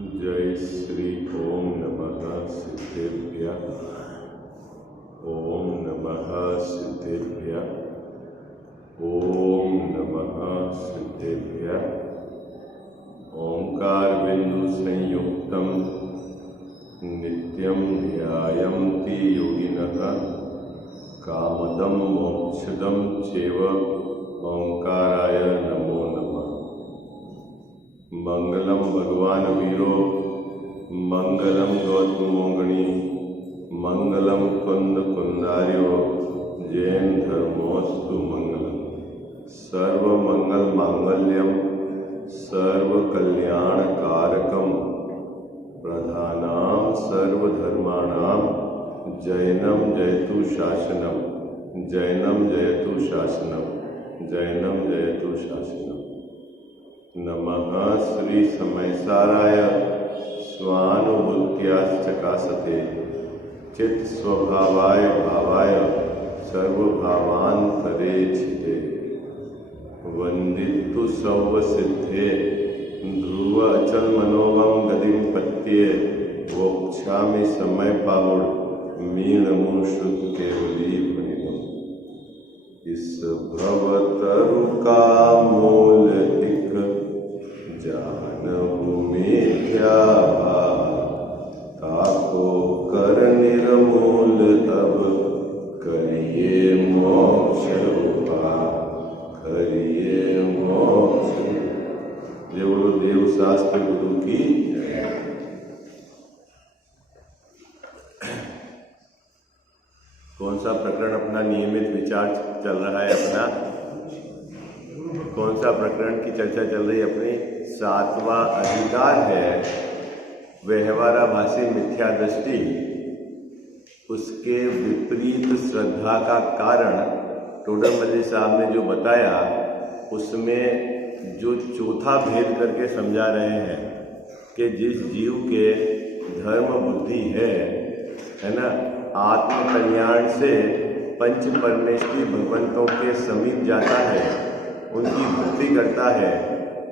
जय श्री ओम नमः सिद्धेभ्यः। ओम नमः सिद्धेभ्यः। ओम नमः सिद्धेभ्यः। ओंकार बिंदु संयुक्तम नित्यं ध्यायन्ति योगिनः कामदं मोक्षदं चैव ओंकाराय नमो नमः। मंगलम भगवान वीरो मंगलम गौतमोगणी मंगलम कुंद कुंदार्यो जैन धर्मोस्तु मंगलम। सर्व मंगल मांगल्यम सर्व कल्याण कारकम प्रधानाम सर्वधर्माणाम जैनम जयतु शासनम। जैनम जयतु शासनम। जैनम जयतु शासनम। नमः श्री समयसाराय स्वानुभूत्याश्चकासते चित् स्वभावाय भावाय सर्वभावान्तरे छिते। वंदितु सौवसिद्धे ध्रुव अचल मनोगम गतिम पत्ये वोक्षामि समय पावुड़ मीणमुषुद केवली फणिगम। इस भवतरु का मूल जानहु मिथ्या ताको कर निर्मूल तब करिए मोक्ष रूपा करिए मोक्ष। जय बोलो देव शास्त्र गुरु की। कौन सा प्रकरण अपना नियमित विचार चल रहा है? अपना कौन सा प्रकरण की चर्चा चल रही है? अपनी 7वां अधिकार है व्यवहाराभासी मिथ्या दृष्टि। उसके विपरीत श्रद्धा का कारण टोडरमल्ली साहब ने जो बताया उसमें जो चौथा भेद करके समझा रहे हैं कि जिस जीव के धर्म बुद्धि है ना, आत्म कल्याण से पंच परमेश्वरी भगवंतों के समीप जाता है, उनकी भक्ति करता है,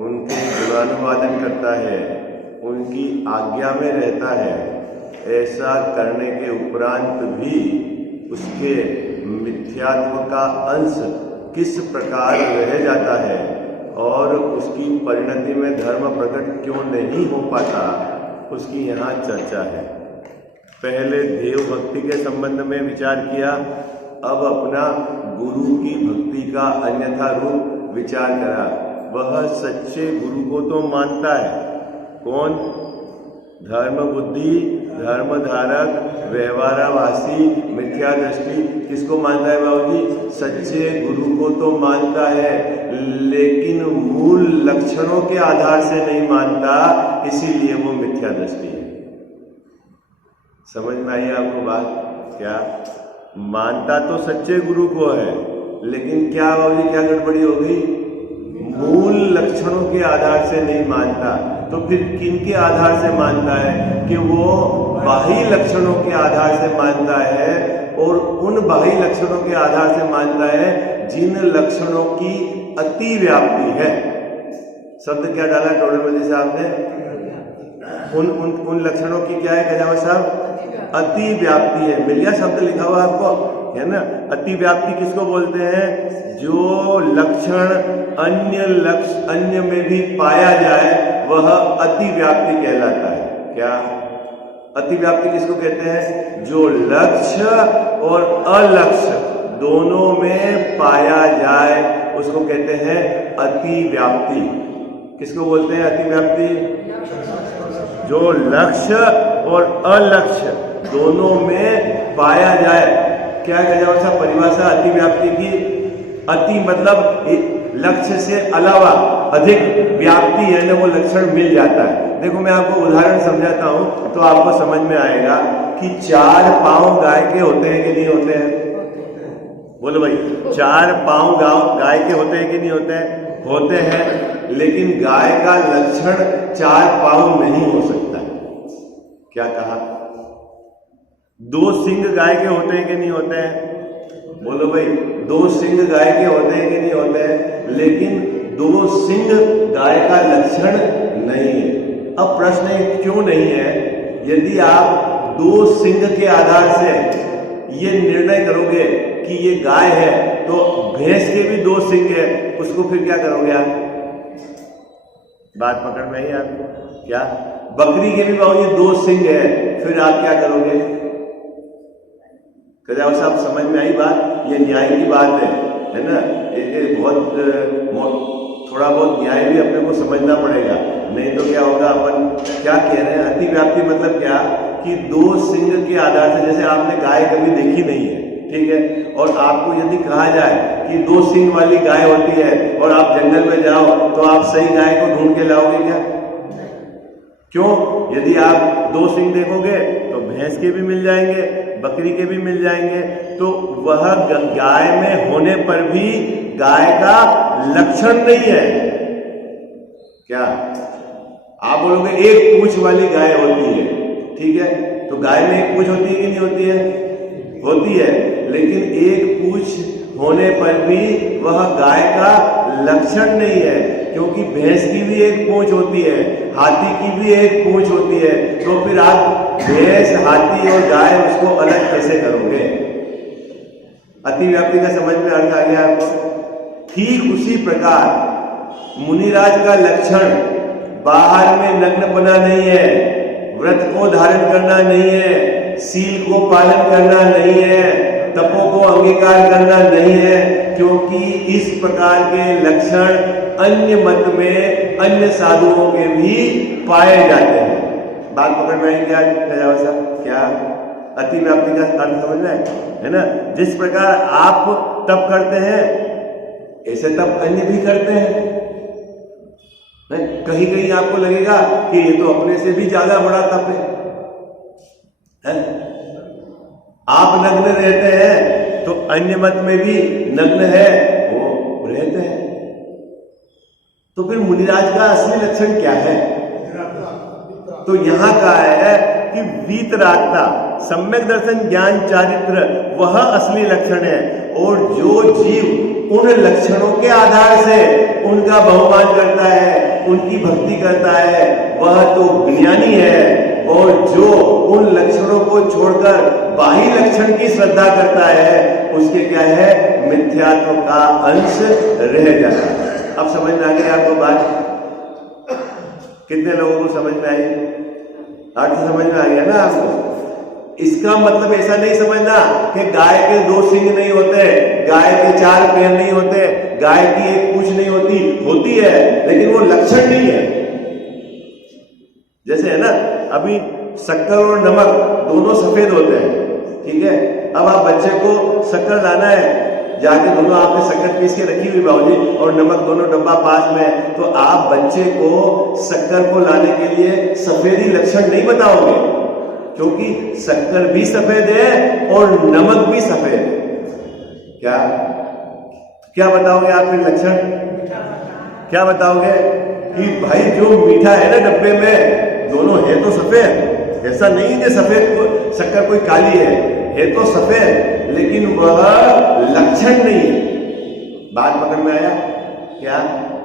उनके गुणानुवादन करता है, उनकी आज्ञा में रहता है। ऐसा करने के उपरांत भी उसके मिथ्यात्व का अंश किस प्रकार रह जाता है और उसकी परिणति में धर्म प्रकट क्यों नहीं हो पाता, उसकी यहाँ चर्चा है। पहले देव भक्ति के संबंध में विचार किया, अब अपना गुरु की भक्ति का अन्यथा रूप विचार करा। वह सच्चे गुरु को तो मानता है। कौन? धर्म बुद्धि, धर्म धारक, व्यवहाराभासी, मिथ्या दृष्टि। किसको मानता है बाबूजी? सच्चे गुरु को तो मानता है, लेकिन मूल लक्षणों के आधार से नहीं मानता, इसीलिए वो मिथ्या दृष्टि है। समझ में आई आपको बात? क्या मानता तो सच्चे गुरु को है, लेकिन क्या बाबूजी क्या गड़बड़ी हो गई? मूल लक्षणों के आधार से नहीं मानता। तो फिर किन के आधार से मानता है? कि वो बाह्य लक्षणों के आधार से मानता है, और उन बाह्य लक्षणों के आधार से मानता है जिन लक्षणों की अति व्याप्ति है। शब्द क्या डाला टोडरमल्ली साहब ने? उन लक्षणों की क्या है गजावत साहब? अति व्याप्ति है। मिल गया शब्द लिखा हुआ आपको, है ना? अति व्याप्ति किसको बोलते हैं? जो लक्षण अन्य में भी पाया जाए वह अति व्याप्ति कहलाता है। क्या अति व्याप्ति किसको कहते हैं? जो लक्ष्य और अलक्ष्य दोनों में पाया जाए उसको कहते हैं अति व्याप्ति। किसको बोलते हैं अति व्याप्ति? जो लक्ष्य और अलक्ष्य दोनों में पाया जाए। क्या कहा सा परिभाषा अति व्याप्ति की? अति मतलब लक्ष्य से अलावा अधिक व्याप्ति है ना, वो लक्षण मिल जाता है। देखो मैं आपको उदाहरण समझाता हूं तो आपको समझ में आएगा कि 4 पांव गाय के होते हैं कि नहीं होते हैं? बोलो भाई, 4 पांव गाय के होते हैं कि नहीं होते हैं? होते हैं, लेकिन गाय का लक्षण 4 पांव नहीं हो सकता है। क्या कहा? 2 सिंग गाय के होते हैं कि नहीं होते हैं? बोलो भाई, 2 सिंग गाय के होते हैं कि नहीं होते हैं? लेकिन 2 सिंग गाय का लक्षण नहीं है। अब प्रश्न क्यों नहीं है, यदि आप 2 सिंग के आधार से ये निर्णय करोगे कि ये गाय है, तो भैंस के भी 2 सिंग है, उसको फिर क्या करोगे आप? बात पकड़ में आई आपको? क्या बकरी के भी बाबूजी 2 सिंग है, फिर आप क्या करोगे? कदाव साहब समझ में आई बात? ये न्याय की बात है ना? ये बहुत थोड़ा बहुत न्याय भी अपने को समझना पड़ेगा, नहीं तो क्या होगा, अपन क्या कह रहे हैं अतिव्याप्ति मतलब क्या कि 2 सिंग के आधार से, जैसे आपने गाय कभी देखी नहीं है, ठीक है, और आपको यदि कहा जाए कि 2 सिंग वाली गाय होती है और आप जंगल में जाओ, तो आप सही गाय को ढूंढ के लाओगे क्या? क्यों? यदि आप 2 सिंग देखोगे तो भैंस के भी मिल जाएंगे, बकरी के भी मिल जाएंगे, तो वह गाय में होने पर भी गाय का लक्षण नहीं है। क्या आप बोलोगे एक पूंछ वाली गाय होती है, ठीक है, तो गाय में एक पूंछ होती है कि नहीं होती है? होती है, लेकिन एक पूंछ होने पर भी वह गाय का लक्षण नहीं है, क्योंकि भैंस की भी एक पूंछ होती है, हाथी की भी एक पूंछ होती है, तो फिर आप भैंस, हाथी और गाय उसको अलग कैसे करोगे? अतिव्याप्ति का समझ में अर्थ आ गया आपको? ठीक उसी प्रकार मुनिराज का लक्षण बाहर में नग्नपना नहीं है, व्रत को धारण करना नहीं है, सील को पालन करना नहीं है, तपों को अंगीकार करना नहीं है, क्योंकि इस प्रकार के लक्षण अन्य मत में अन्य साधुओं के भी पाए जाते हैं। बात पकड़ में आई क्या? क्या अतिव्याप्ति का अर्थ समझना है ना? जिस प्रकार आप तप करते हैं, ऐसे तप अन्य भी करते हैं। कहीं कहीं आपको लगेगा कि ये तो अपने से भी ज्यादा बड़ा तप है? आप नग्न रहते हैं तो अन्य मत में भी नग्न है वो रहते हैं। तो फिर मुनिराज का असली लक्षण क्या है? तो यहां का है कि वीतरागता, सम्यक दर्शन, ज्ञान, चारित्र, वह असली लक्षण है। और जो जीव उन लक्षणों के आधार से उनका बहुमान करता है, उनकी भक्ति करता है, वह तो ज्ञानी है। और जो उन लक्षणों को छोड़कर बाह्य लक्षण की श्रद्धा करता है, उसके क्या है? मिथ्यात्व का अंश रह जाता है। अब समझ में आ गई आपको बात? कितने लोगों को समझ में आई? अर्थ समझ में आ गया ना आपको? इसका मतलब ऐसा नहीं समझना कि गाय के 2 सिंग नहीं होते, गाय के 4 पैर नहीं होते, गाय की एक पूंछ नहीं होती। होती है, लेकिन वो लक्षण नहीं है। जैसे है ना, अभी शक्कर और नमक दोनों सफेद होते हैं, ठीक है। अब आप बच्चे को शक्कर लाना है, जाके दोनों आपने शक्कर पीस के रखी हुई बाबूजी, और नमक दोनों डब्बा पास में है, तो आप बच्चे को शक्कर को लाने के लिए सफेदी लक्षण नहीं बताओगे, क्योंकि शक्कर भी सफेद है और नमक भी सफेद है। क्या बताओगे आप फिर लक्षण? क्या बताओगे कि भाई जो मीठा है ना डब्बे में, दोनों है तो सफेद। ऐसा नहीं कि सफेद शक्कर कोई काली है तो सफेद, लेकिन वह लक्षण नहीं है। बात पकड़ में आया क्या?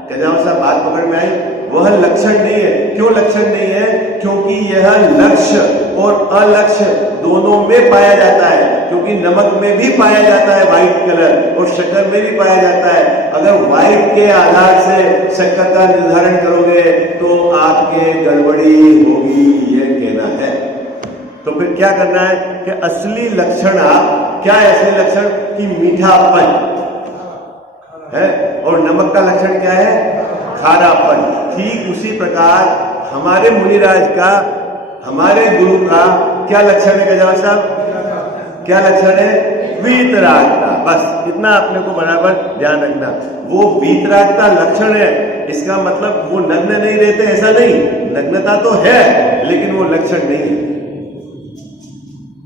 कहना साहब बात पकड़ में आई? वह लक्षण नहीं है। क्यों लक्षण नहीं है? क्योंकि यह लक्ष्य और अलक्ष्य दोनों में पाया जाता है। क्योंकि नमक में भी पाया जाता है व्हाइट कलर, और शक्कर में भी पाया जाता है। अगर व्हाइट के आधार से शक्कर का निर्धारण करोगे तो आपके गड़बड़ी होगी, यह कहना है। तो फिर क्या करना है कि असली लक्षण आप क्या है? असली लक्षण कि मीठापन है, और नमक का लक्षण क्या है? खारापन। ठीक उसी प्रकार हमारे मुनिराज का, हमारे गुरु का क्या लक्षण है गजानन साहब? क्या लक्षण है? वीतरागता। बस इतना अपने को बराबर ध्यान रखना। वो वीतरागता लक्षण है, इसका मतलब वो नग्न नहीं रहते ऐसा नहीं, नग्नता तो है लेकिन वो लक्षण नहीं है।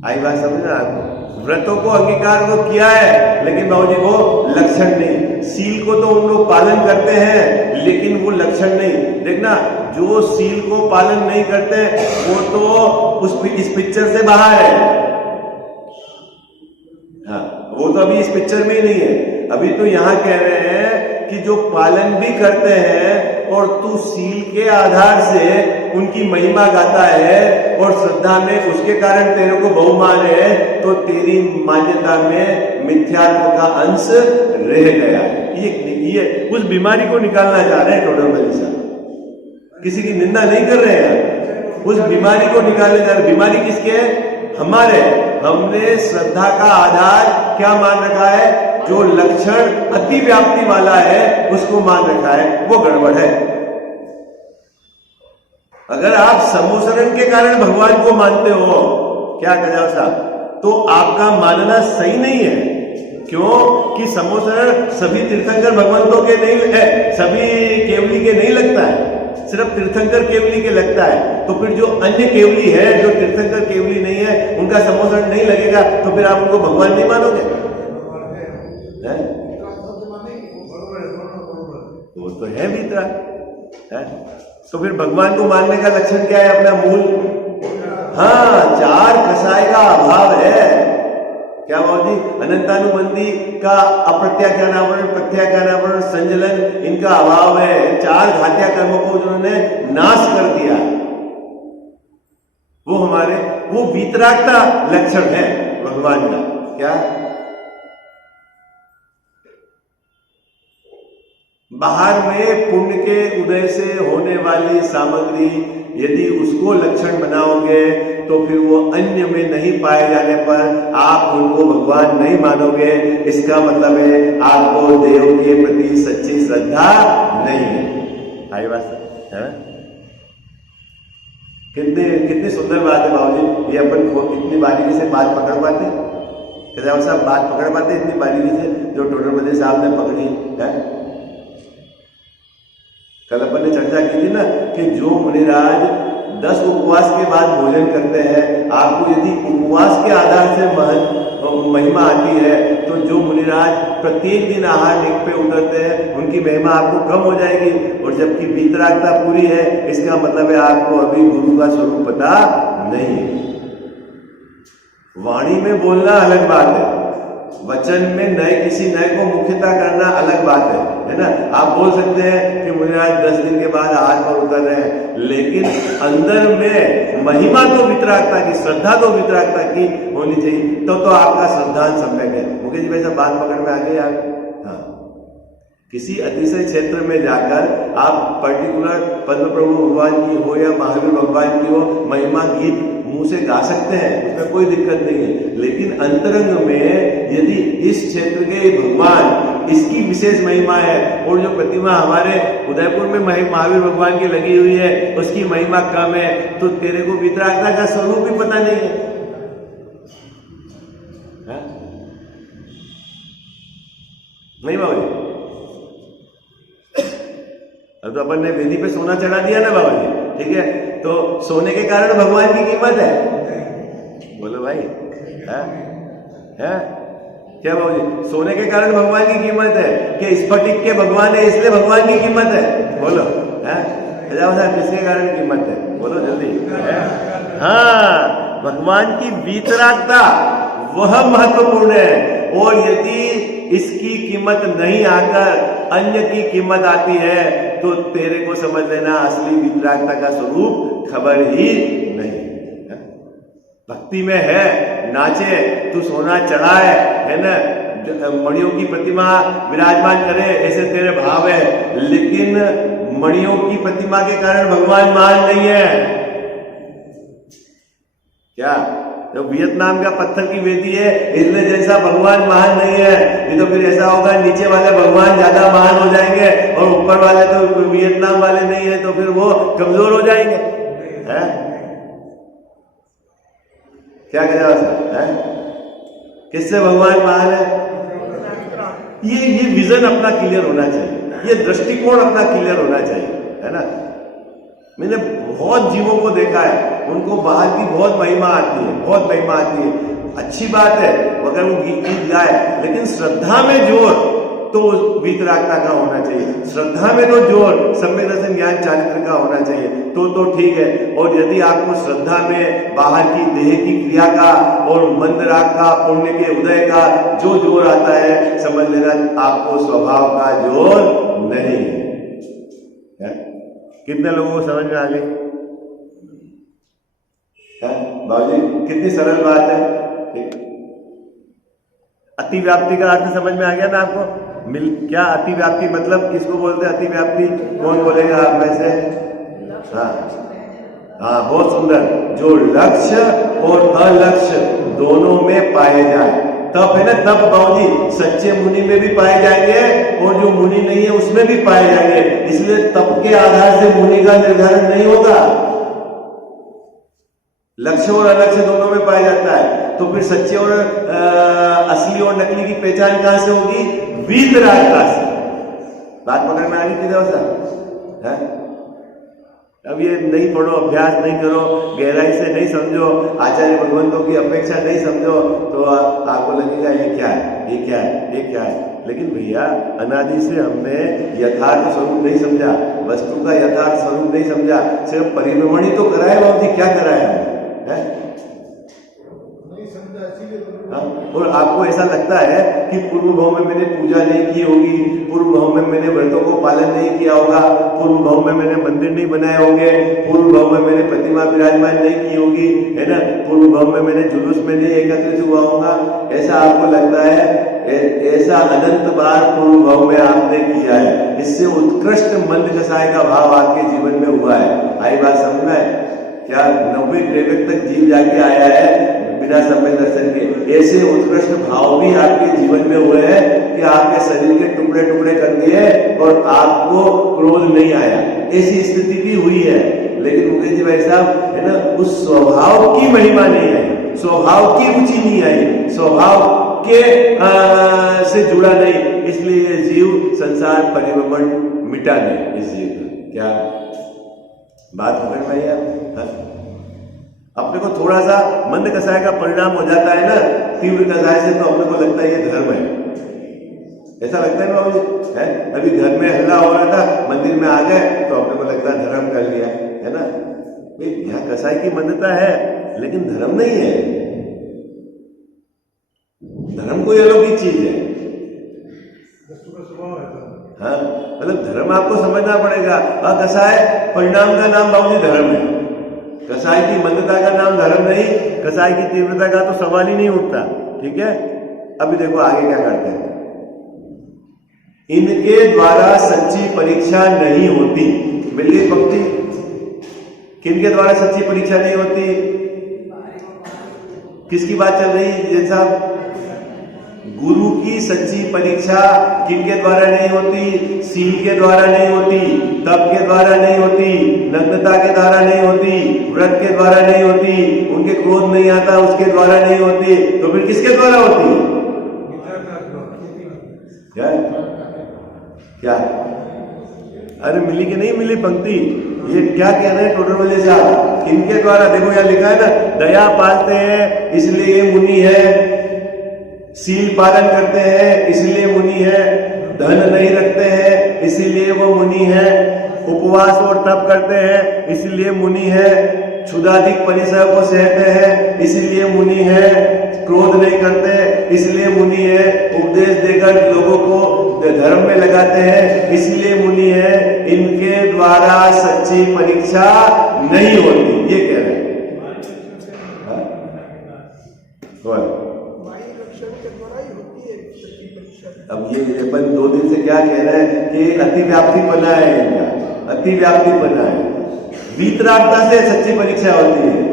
आई बात समझना आपको? व्रतों को अंगीकार को किया है, लेकिन बाबूजी वो लक्षण नहीं। सील को तो उन लोग पालन करते हैं, लेकिन वो लक्षण नहीं। देखना, जो सील को पालन नहीं करते वो तो इस पिक्चर से बाहर है। हाँ, वो तो अभी इस पिक्चर में ही नहीं है। अभी तो यहाँ कह रहे हैं कि जो पालन भी करते हैं और तू सील के आधार से उनकी महिमा गाता है और श्रद्धा में उसके कारण तेरे को बहुमान है, तो तेरी मान्यता में मिथ्यात्व का अंश रह गया है। ये उस बीमारी को निकालना चाह रहे हैं टोडर मल्लिक साहब, किसी की निंदा नहीं कर रहे हैं, उस बीमारी को निकालने जा रहे। बीमारी किसके है? हमारे। हमने श्रद्धा का आधार क्या मान रखा है? जो लक्षण अति व्याप्ति वाला है उसको मान रखा है, वो गड़बड़ है। अगर आप समोसरण के कारण भगवान को मानते हो, क्या कजाव साहब, तो आपका मानना सही नहीं है। क्यों कि समोसरण सभी तीर्थंकर भगवंतों के नहीं है, सभी केवली के नहीं लगता है, सिर्फ तीर्थंकर केवली के लगता है। तो फिर जो अन्य केवली है, जो तीर्थंकर केवली नहीं है, उनका समोसरण नहीं लगेगा, तो फिर आप उनको भगवान नहीं मानोगे? वो तो है भीतरा है। तो फिर भगवान को मानने का लक्षण क्या है? अपना मूल, हाँ, चार कसाय का अभाव है। क्या बाबू जी? अनंतानुबंधी का अप्रत्याख्यानावरण, प्रत्याख्यानावरण, संजलन, इनका अभाव है। चार घातिया कर्मों को उन्होंने नाश कर दिया। वो हमारे वो वीतरागता लक्षण है भगवान का। क्या? बाहर में पुण्य के उदय से होने वाली सामग्री यदि उसको लक्षण बनाओगे तो फिर वो अन्य में नहीं पाए जाने पर आप उनको भगवान नहीं मानोगे। इसका मतलब है आपको देव के प्रति सच्ची श्रद्धा नहीं है। आई बात है? कितनी सुंदर बात है बाबूजी। ये अपन इतनी बारीकी से बात पकड़ पाते, साहब बात पकड़ पाते इतनी बारीकी से जो टोडर मल्लिक साहब ने पकड़ी है। कल अपन ने चर्चा की थी ना कि जो मुनिराज 10 उपवास के बाद भोजन करते हैं, आपको यदि उपवास के आधार से महिमा आती है, तो जो मुनिराज प्रत्येक दिन आहार निक पे उतरते हैं उनकी महिमा आपको कम हो जाएगी। और जबकि वीतरागता पूरी है, इसका मतलब है आपको अभी गुरु का स्वरूप पता नहीं है। वाणी में बोलना अलग बात है, वचन में नए किसी नए को मुख्यता करना अलग बात है ना। आप बोल सकते हैं कि मुझे आज 10 दिन के बाद आहार पर उतर रहे हैं, लेकिन अंदर में महिमा तो वितरागता की, श्रद्धा तो वितरागता की होनी चाहिए। तो आपका श्रद्धांत सम्यक है। मुकेश जी भाई साहब बात पकड़ में आ गई आप? हाँ, किसी अतिशय क्षेत्र में जाकर आप पर्टिकुलर पद्म प्रभु भगवान की हो या महावीर भगवान की हो महिमा गीत मुंह से गा सकते हैं, उसमें कोई दिक्कत नहीं है। लेकिन अंतरंग में यदि इस क्षेत्र के भगवान, इसकी विशेष महिमा है और जो प्रतिमा हमारे उदयपुर में महावीर भगवान की लगी हुई है उसकी महिमा कम है, तो तेरे को वितरागता का स्वरूप भी पता नहीं है। नहीं बाबा जी, अब तो अपन ने वेदी पे सोना चढ़ा दिया ना बाबा जी, ठीक है, तो सोने के कारण भगवान की कीमत है। बोलो भाई, है क्या बाबू जी? सोने के कारण भगवान की कीमत है कि स्फटिक के भगवान है इसलिए भगवान की कीमत है? बोलो, है किसके कारण कीमत है? बोलो जल्दी। हाँ, भगवान की वीतरागता वह महत्वपूर्ण है। और यदि इसकी कीमत नहीं आकर अन्य की कीमत आती है तो तेरे को समझ लेना असली वीतरागता का स्वरूप खबर ही नहीं। भक्ति में है, नाचे, तू सोना चढ़ाए, है ना, मणियों की प्रतिमा विराजमान करे, ऐसे तेरे भाव है, लेकिन मणियों की प्रतिमा के कारण भगवान मान नहीं है। क्या तो वियतनाम का पत्थर की वेदी है इसलिए जैसा भगवान महान नहीं है, नहीं तो फिर ऐसा होगा नीचे वाले भगवान ज्यादा महान हो जाएंगे और ऊपर वाले तो वियतनाम वाले नहीं है तो फिर वो कमजोर हो जाएंगे। है क्या कहेगा सर? किससे भगवान महान है? ये विजन अपना क्लियर होना चाहिए, ये दृष्टिकोण अपना क्लियर होना चाहिए, है ना। मैंने बहुत जीवों को देखा है, उनको बाहर की बहुत महिमा आती है, बहुत महिमा आती है, अच्छी बात है अगर वो गीत गाए, लेकिन श्रद्धा में जोर तो वीतरागता का होना चाहिए, श्रद्धा में तो जोर सम्यक दर्शन ज्ञान चारित्र का होना चाहिए, तो ठीक है। और यदि आपको श्रद्धा में बाहर की देह की क्रिया का और मंद राग का, पुण्य के उदय का जो जोर आता है, समझ लेना आपको स्वभाव का जोर नहीं है। है? कितने लोगों को समझ में आ गई? बाबूजी कितनी सरल बात है। अतिव्याप्ति का अर्थ समझ में आ गया ना आपको? क्या अतिव्याप्ति मतलब किसको बोलते हैं? अतिव्याप्ति कौन बोलेगा आप में से? हाँ, बहुत सुंदर। जो लक्ष्य और अलक्ष्य दोनों में पाए जाए, तप है ना, तप बाबूजी सच्चे मुनि में भी पाए जाएंगे और जो मुनि नहीं है उसमें भी पाए जाएंगे। इसलिए तप के आधार से मुनि का निर्धारण नहीं होगा, लक्ष्य और अलक्ष्य दोनों में पाया जाता है। तो फिर सच्चे और असली और नकली की पहचान कहां से होगी? वीतरागता से। बात पकड़ में आ गई थी है? अब ये नहीं पढ़ो, अभ्यास नहीं करो, गहराई से नहीं समझो, आचार्य भगवंतों की अपेक्षा नहीं समझो, तो आपको लगेगा ये क्या है, ये क्या है, ये क्या है। लेकिन भैया अनादि से हमने यथार्थ स्वरूप नहीं समझा, वस्तु का यथार्थ स्वरूप नहीं समझा, सिर्फ परिभ्रमण ही तो कराया बाबूजी। क्या कराया है? और आपको ऐसा लगता है कि पूर्व भाव में मैंने पूजा नहीं की होगी, पूर्व भाव में मैंने व्रतों को पालन नहीं किया होगा, पूर्व भाव में मैंने मंदिर नहीं बनाए होंगे, पूर्व भाव में मैंने प्रतिमा विराजमान नहीं की होगी, है ना, पूर्व भाव में मैंने जुलूस में नहीं एकत्रित हुआ होगा, ऐसा आपको लगता है। ऐसा अनंत बार पूर्व भाव में आपने किया है। इससे उत्कृष्ट मंद कसाय का भाव आपके जीवन में हुआ है। आई बात समझ में? क्या 90 ट्रेविक तक जीव जाके आया है बिना समय दर्शन के। ऐसे उत्कृष्ट भाव भी आपके जीवन में हुए हैं कि आपके शरीर के टुकड़े टुकड़े कर दिए और आपको क्रोध नहीं आया। ऐसी स्थिति भी हुई है। लेकिन मुकेश जी भाई साहब, है ना, उस स्वभाव की महिमा नहीं आई, स्वभाव की रुचि नहीं आई, स्वभाव के से जुड़ा नहीं, इसलिए ये जीव संसार परिभ्रमण मिटा नहीं। इस जीव का क्या बात हो रही है? अपने को थोड़ा सा मंद कसाय का परिणाम हो जाता है ना तीव्र कसाय से, तो अपने को लगता है ये धर्म है। ऐसा लगता है बाबू जी? है अभी घर में हल्ला हो रहा था, मंदिर में आ गए तो अपने को लगता है धर्म कर लिया, है ना। यहाँ कसाय की मंदता है लेकिन धर्म नहीं है। धर्म कोई अलौकिक चीज है। हाँ, मतलब धर्म आपको समझना पड़ेगा। अकसाय परिणाम का नाम बाबूजी धर्म है। कसाय की मंदता का नाम धर्म नहीं, कसाय की तीव्रता का तो सवाल ही नहीं उठता। ठीक है, अभी देखो आगे क्या करते हैं। इनके द्वारा सच्ची परीक्षा नहीं होती। मिल गई पंक्ति? किनके द्वारा सच्ची परीक्षा नहीं होती? किसकी बात चल रही है जैन साहब? गुरु की सच्ची परीक्षा किनके द्वारा नहीं होती? सील के द्वारा नहीं होती, तप के द्वारा नहीं होती, नग्नता के द्वारा नहीं होती, व्रत के द्वारा नहीं होती, उनके क्रोध नहीं आता उसके द्वारा नहीं होती, तो फिर किसके द्वारा होती? क्या? अरे मिली कि नहीं मिली पंक्ति? ये क्या कह रहे हैं टोटल साहब? किनके द्वारा? देखो यहाँ लिखा है ना, दया पालते हैं इसलिए ये मुनि है, सील पालन करते हैं इसलिए मुनि है, धन नहीं रखते हैं इसीलिए वो मुनि है, उपवास और तप करते हैं इसलिए मुनि है, क्षुधाधिक परिसर को सहते हैं इसलिए मुनि है, क्रोध नहीं करते इसलिए मुनि है, उपदेश देकर लोगों को धर्म में लगाते हैं इसलिए मुनि है। इनके द्वारा सच्ची परीक्षा नहीं होती, ये कह रहे हैं। अब ये अपन 2 दिन से क्या कह रहे हैं कि अतिव्याप्ति बना है, इनका अतिव्याप्ति बना है। वीतरागता से सच्ची परीक्षा होती है।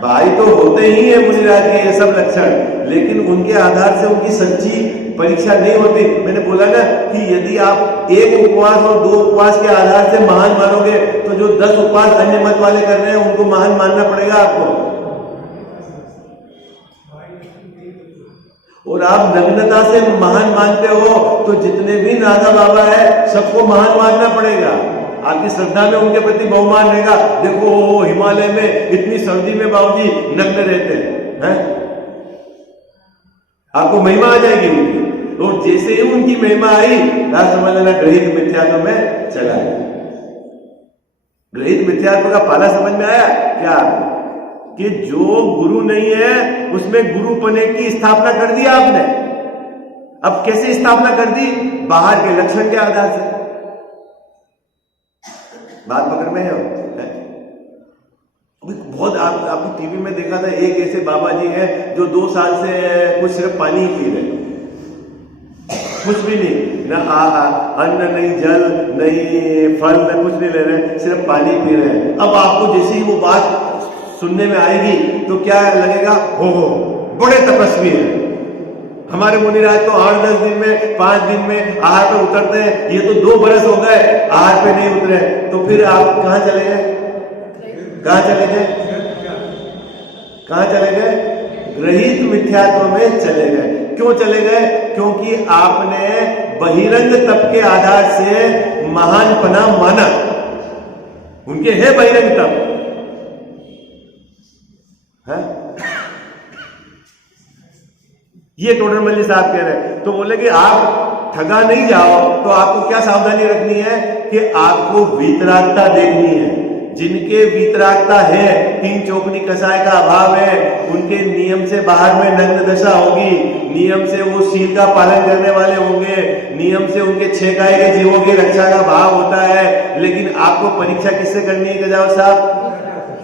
भाई तो होते ही है मुनिराज के ये सब लक्षण, लेकिन उनके आधार से उनकी सच्ची परीक्षा नहीं होती। मैंने बोला ना कि यदि आप एक उपवास और 2 उपवास के आधार से महान मानोगे तो जो 10 उपवास अन्य मत वाले कर रहे हैं उनको महान मानना पड़ेगा आपको। और आप नग्नता से महान मानते हो तो जितने भी नागा बाबा है सबको महान मानना पड़ेगा। आपकी श्रद्धा में उनके प्रति बहुमान रहेगा। देखो हिमालय में इतनी सर्दी में बाबूजी नग्न रहते हैं, आपको महिमा आ जाएगी उनकी। तो जैसे ही उनकी महिमा आई आप समझ लेना ग्रहित मिथ्यात्व में चला गया। ग्रहित मिथ्यात्व का पाला समझ में आया क्या? कि जो गुरु नहीं है उसमें गुरुपने की स्थापना कर दी आपने। अब कैसे स्थापना कर दी? बाहर के लक्षण के आधार से। बात पकड़ में है? बहुत आपकी टीवी में देखा था, एक ऐसे बाबा जी हैं जो 2 साल से कुछ सिर्फ पानी ही पी रहे, कुछ भी नहीं, ना अन्न नहीं, जल नहीं, फल ना, कुछ नहीं ले रहे, सिर्फ पानी पी रहे हैं। अब आपको जैसे ही वो बात सुनने में आएगी तो क्या लगेगा, हो बड़े तपस्वी हैं। हमारे मुनिराज तो 8-10 दिन में, 5 दिन में आहार पर उतरते हैं, ये तो 2 बरस हो गए आहार पे नहीं उतरे, तो फिर आप कहाँ चले गए? कहाँ चले गए? कहाँ चले गए? ग्रहित मिथ्यात्व में चले गए। क्यों चले गए? क्योंकि आपने बहिरंग तप के आधार से महानपना माना। उनके है बहिरंग तप, है? ये टोडरमल जी साहब कह रहे हैं। तो बोले कि आप ठगा नहीं जाओ, तो आपको क्या सावधानी रखनी है कि आपको वीतरागता देखनी है। जिनके वीतरागता है, 3 चौकनी कसाय का अभाव है, उनके नियम से बाहर में नग्न दशा होगी, नियम से वो शील का पालन करने वाले होंगे, नियम से उनके 6 गाय के जीवों की रक्षा का भाव होता है। लेकिन आपको परीक्षा किससे करनी है गजाव साहब?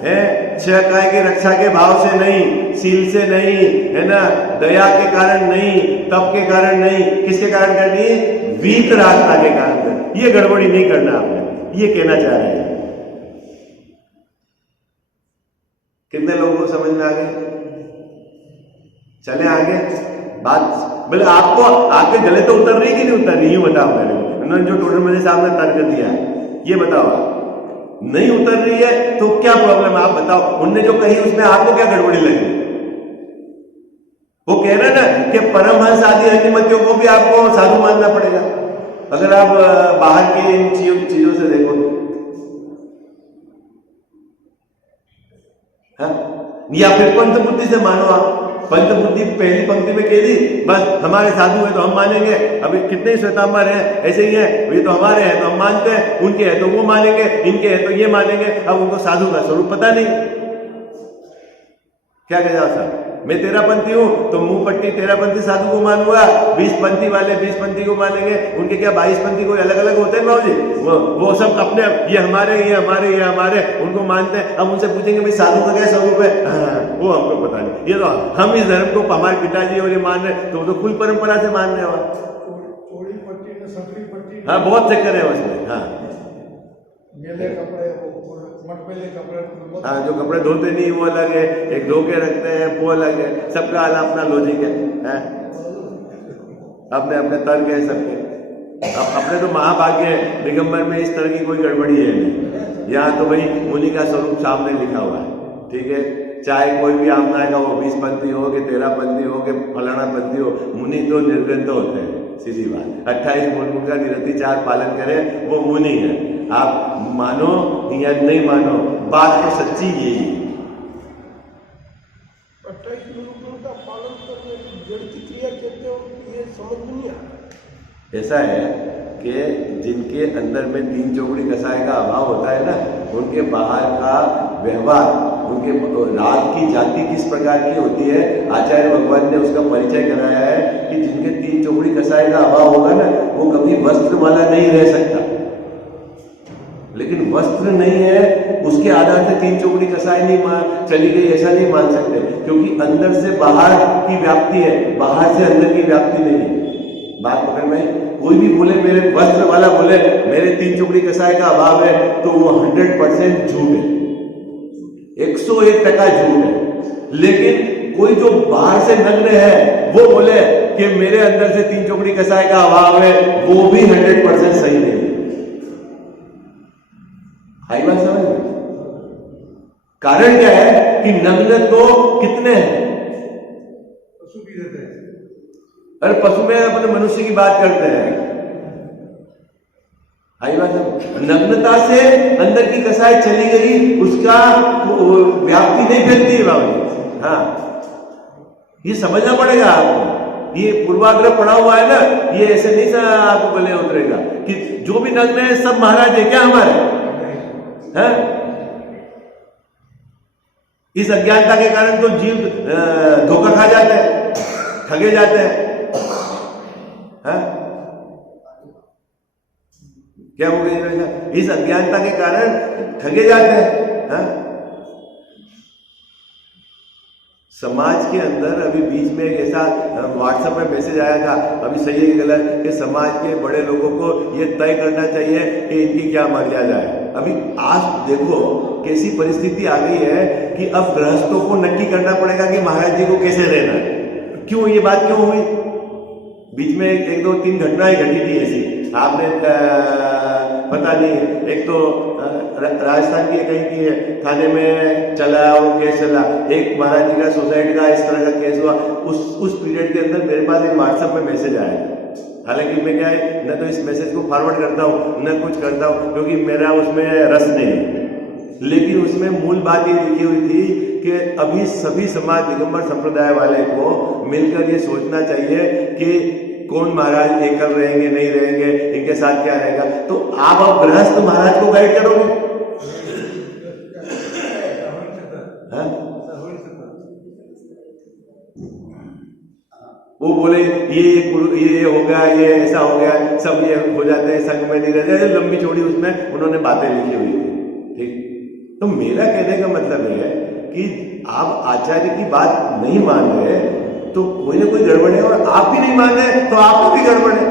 है 6 गाय की रक्षा के भाव से नहीं, सील से नहीं, है ना, दया के कारण नहीं, तप के कारण नहीं, किसके कारण करनी है? वीतरागता के कारण। ये गड़बड़ी नहीं करना आपने, ये कहना चाह रहे हैं। कितने लोगों को समझ में आ गई? चले आगे बात। बोले आपको आपके गले तो उतर रही कि नहीं उतर रही, ये बताओ मेरे को। उन्होंने जो टोडरमल जी साहब ने तर्क दिया है, ये बताओ। नहीं उतर रही है तो क्या प्रॉब्लम है, आप बताओ। उनने जो कही उसमें आपको क्या गड़बड़ी लगी? वो कह रहे हैं ना कि परमहंस आदि अन्यमतियों को भी आपको साधु मानना पड़ेगा। अगर आप बाहर की इन चीजों से देखो, हाँ? या फिर पंथ बुद्धि से मानो आप। पंथ बुद्धि पहली पंक्ति में कह दी, बस हमारे साधु है तो हम मानेंगे। अभी कितने श्वेतांबर हैं ऐसे ही हैं, ये तो हमारे हैं तो हम मानते हैं, उनके हैं तो वो मानेंगे, इनके हैं तो ये मानेंगे। अब उनको साधु का स्वरूप पता नहीं। क्या कह जाओ साहब, मैं 13पंथी हूं तो मुंह पट्टी 13पंथी साधु को मानूंगा, 20पंथी वाले 20पंथी को मानेंगे। उनके क्या 22पंथी कोई अलग अलग होते हैं बाबू जी? वो सब अपने ये हमारे ये हमारे ये हमारे उनको मानते हैं। अब उनसे पूछेंगे भाई साधु का क्या स्वरूप है, वो हमको पता नहीं। ये तो हम इस धर्म को हमारे पिताजी और ये मान रहे, तो कुल परंपरा से मान रहे हो। हाँ, बहुत चक्कर है उसमें। हाँ, हाँ, जो कपड़े धोते नहीं वो अलग है, एक धो के रखते हैं वो अलग है। सबका अलग अपना लॉजिक है, अपने अपने तर्क है सबके। अपने तो महाभाग्य है, दिगंबर में इस तरह की कोई गड़बड़ी है नहीं। यहाँ तो भाई मुनि का स्वरूप सामने लिखा हुआ है, ठीक है। चाहे कोई भी आमना आएगा, वो 20पंथी हो कि 13पंथी हो कि फलाना पंथी हो, मुनि तो निर्ग्रंथ होते हैं, सीधी बात। 28 मूल का निरतिचार पालन करें, वो मुनि है। आप मानो या नहीं मानो, बात तो सच्ची यही है। 28 मूल का पालन करने की जड़ की क्रिया कहते हो, ये समझ नहीं आ रहा। ऐसा है कि जिनके अंदर में 3 चौकड़ी कसाय का अभाव होता है ना, उनके बाहर का व्यवहार, उनके रात की जाति किस प्रकार की होती है, आचार्य भगवान ने उसका परिचय कराया है कि जिनके 3 चौकड़ी कसाय का अभाव होगा ना, वो कभी वस्त्र वाला नहीं रह सकता। लेकिन वस्त्र नहीं है, उसके आधार से 3 चौकड़ी कसाय नहीं चली गई, ऐसा नहीं मान सकते, क्योंकि अंदर से बाहर की व्याप्ति है, बाहर से अंदर की व्याप्ति नहीं है। बात पकड़ में? कोई भी बोले मेरे वस्त्र वाला बोले मेरे 3 चौकड़ी कसाय का अभाव है, तो वो 100% झूठ है, 101% झूठ है। लेकिन कोई जो बाहर से नग्न है वो बोले कि मेरे अंदर से 3 चौकड़ी कसाय का अभाव है, वो भी 100% सही नहीं है। आई बात समझ में? कारण क्या है कि नग्न तो कितने हैं? पशु भी रहते हैं। अरे पशु में अपने मनुष्य की बात करते हैं। आई बात समझ? नग्नता से अंदर की कसाई चली गई, उसका व्याप्ति नहीं फैलती है बाबू। हाँ, ये समझना पड़ेगा आपको। ये पूर्वाग्रह पड़ा हुआ है ना, ये ऐसे नहीं आपको गले उतरेगा कि जो भी नग्न है सब महाराज है क्या हमारे? है? इस अज्ञानता के कारण तो जीव धोखा खा जाते हैं, ठगे जाते हैं। क्या वो गजेंद्र? इस अज्ञानता के कारण ठगे जाते हैं। हाँ? समाज के अंदर अभी बीच में एक ऐसा व्हाट्सएप में मैसेज आया था, अभी सही है कि गलत, कि समाज के बड़े लोगों को ये तय करना चाहिए कि इनकी क्या मर्यादा है। अभी आज देखो कैसी परिस्थिति आ गई है कि अब गृहस्थों को नक्की करना पड़ेगा कि महाराज जी को कैसे रहना है। क्यों ये बात क्यों हुई? बीच में एक दो तीन घटनाएं घटी थी ऐसी, आपने पता नहीं, एक तो राजस्थान की कहीं की है, थाने में चला और केस चला, एक महाराज जी का सुसाइड का इस तरह का केस हुआ। उस पीरियड के अंदर मेरे पास एक व्हाट्सएप में मैसेज आया। हालांकि मैं क्या है, न तो इस मैसेज को फॉरवर्ड करता हूँ न कुछ करता हूँ, क्योंकि मेरा उसमें रस नहीं है। लेकिन उसमें मूल बात ये लिखी हुई थी कि अभी सभी समाज दिगंबर संप्रदाय वाले को मिलकर ये सोचना चाहिए कि कौन महाराज एकल रहेंगे नहीं रहेंगे, इनके साथ क्या रहेगा। तो आप अब गृहस्थ महाराज को गाइड करोगे? हाँ? वो बोले ये हो गया, ये ऐसा हो गया, सब ये हो जाते हैं, संग में नहीं रहते, लंबी चौड़ी उसमें उन्होंने बातें लिखी हुई थी। ठीक, तो मेरा कहने का मतलब है कि आप आचार्य की बात नहीं मान रहे तो कोई ना कोई गड़बड़ है, और आप भी नहीं मान रहे तो आपको भी गड़बड़ है।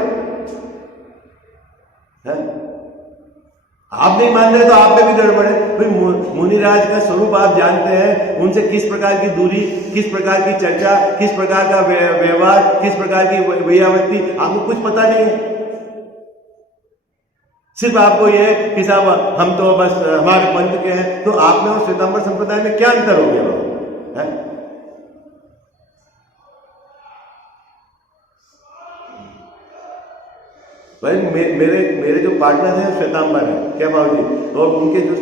आप नहीं मान रहे तो आप में भी गड़बड़ है। भाई मुनिराज का स्वरूप आप जानते हैं, उनसे किस प्रकार की दूरी, किस प्रकार की चर्चा, किस प्रकार का व्यवहार, किस प्रकार की व्यावृत्ति, आपको कुछ पता नहीं है। सिर्फ आपको ये कि साहब हम तो बस हमारे पंथ के हैं। तो आप में और श्वेतांबर संप्रदाय में क्या अंतर हो गया? भाई मेरे जो पार्टनर हैं श्वेतांबर है, क्या बाबू जी, और उनके जो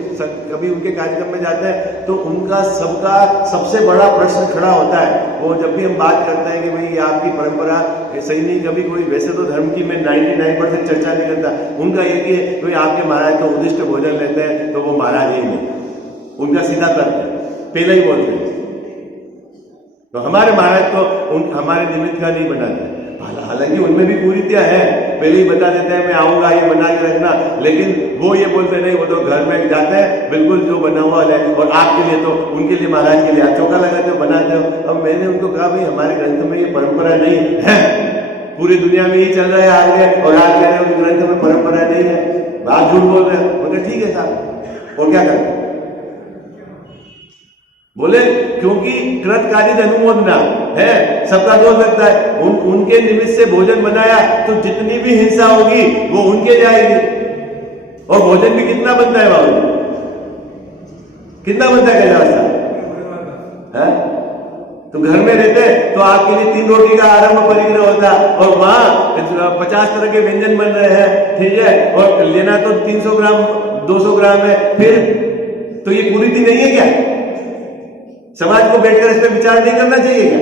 कभी उनके कार्यक्रम में जाते हैं तो उनका सबका सबसे बड़ा प्रश्न खड़ा होता है। वो जब भी हम बात करते हैं कि भाई आपकी परंपरा सही नहीं, कभी कोई, वैसे तो धर्म की मैं 99% चर्चा नहीं करता, उनका एक ही है, भाई आपके महाराज तो उद्दिष्ट भोजन लेते हैं तो वो महाराज ही नहीं। उनका सीधा तर्क है, पहले ही बोलते हैं। तो हमारे महाराज तो हमारे निमित्त का नहीं बनाते। हालांकि उनमें भी कुरीतियां हैं, पहले ही बता देते हैं मैं आऊंगा ये बना के रखना, लेकिन वो ये बोलते नहीं, वो तो घर में जाते हैं बिल्कुल जो बना हुआ है, और आपके लिए तो उनके लिए महाराज के लिए आप चौका लगाते हो, बनाते हो। अब मैंने उनको कहा भाई हमारे ग्रंथ में ये परंपरा नहीं है, पूरी दुनिया में ये चल रहा है आगे, और आप कह रहे हो कि ग्रंथ में परंपरा नहीं है, आप झूठ बोल रहे हो। बोले ठीक है साहब, और क्या करते? बोले क्योंकि कृतकार्य अनुमोदना है, सबका दोष लगता है। उनके निमित्त से भोजन बनाया तो जितनी भी हिंसा होगी वो उनके जाएगी। और भोजन भी कितना बनता है बाबू, कितना बनता है कैसा? तो घर में रहते तो आपके लिए 3 रोटी का आरंभ परिग्रह होता, और वहां 50 तरह के व्यंजन बन रहे हैं, ठीक है, और लेना तो 300 ग्राम 200 ग्राम है, फिर तो ये पूरी थी नहीं है क्या? समाज को बैठकर इस पर विचार नहीं करना चाहिए क्या?